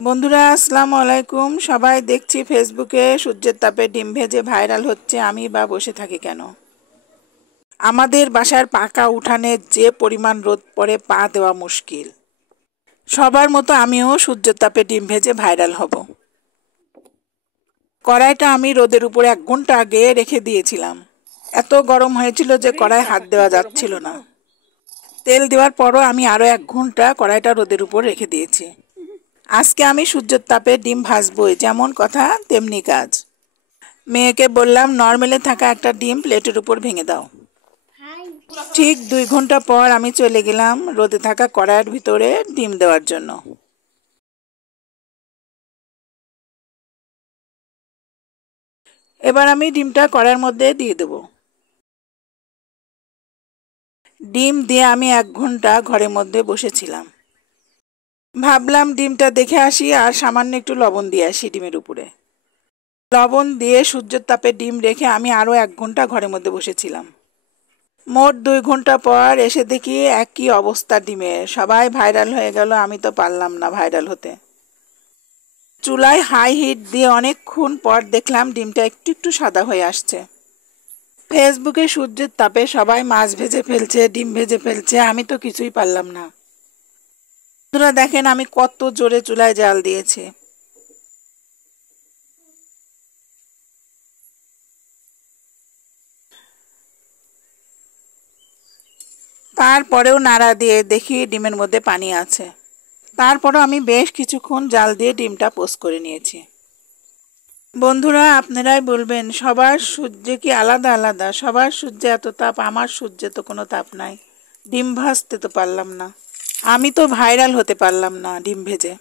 বন্ধুরা আসসালামু আলাইকুম। সবাই দেখছি ফেসবুকে সূর্যের তাপে ডিম ভেজে ভাইরাল হচ্ছে, আমি বা বসে থাকি কেন? আমাদের বাসার পাকা উঠানে যে পরিমাণ রোদ পড়ে পা দেওয়া মুশকিল। সবার মতো আমিও সূর্যের তাপে ডিম ভেজে ভাইরাল হব। কড়াইটা আমি রোদের উপরে 1 ঘন্টা আগে রেখে দিয়েছিলাম। এত গরম হয়েছিল যে কড়াই হাত দেওয়া যাচ্ছিল না। তেল দেওয়ার পরও আমি আরও 1 ঘন্টা কড়াইটা রোদের উপর রেখে দিয়েছি। আজকে আমি সূর্যের তাপে ডিম ভাজবই, যেমন কথা তেমনি কাজ। মেয়েকে বললাম নরমেলে থাকা একটা ডিম প্লেটের উপর ভেঙে দাও। ঠিক 2 ঘন্টা পর আমি চলে গেলাম রোদে থাকা কড়াইয়ের ভিতরে ডিম দেওয়ার জন্য। এবার আমি ডিমটা কড়াইয়ের মধ্যে দিয়ে দেব। ডিম দিয়ে আমি 1 ঘন্টা ঘরের মধ্যে বসেছিলাম। ভাবলাম ডিমটা দেখে আসি আর সামান্য একটু লবণ দিয়ে আসি ডিমের উপরে। লবণ দিয়ে সূর্যের তাপে ডিম রেখে আমি আরও 1 ঘন্টা ঘরের মধ্যে বসেছিলাম। মোট 2 ঘন্টা পর এসে দেখি একই অবস্থা ডিমের। সবাই ভাইরাল হয়ে গেল, আমি তো পারলাম না ভাইরাল হতে। চুলায় হাই হিট দিয়ে অনেকক্ষণ পর দেখলাম ডিমটা একটু একটু সাদা হয়ে আসছে। ফেসবুকে সূর্যের তাপে সবাই মাছ ভেজে ফেলছে, ডিম ভেজে ফেলছে, আমি তো কিছুই পারলাম না। বন্ধুরা দেখেন আমি কত জোরে চুলায় জাল দিয়েছি। তারপরেও নাড়া দিয়ে দেখি ডিমের মধ্যে পানি আছে। তারপরও আমি বেশ কিছুক্ষণ জাল দিয়ে ডিমটা পোস্ট করে নিয়েছি। বন্ধুরা আপনারাই বলবেন সবার সূর্যে কি আলাদা আলাদা? সবার সূর্যে এত তাপ, আমার সূর্যে তো কোনো তাপ নাই। ডিম ভাজতে তো পারলাম না, আমি তো ভাইরাল হতে পারলাম না ডিম ভেজে।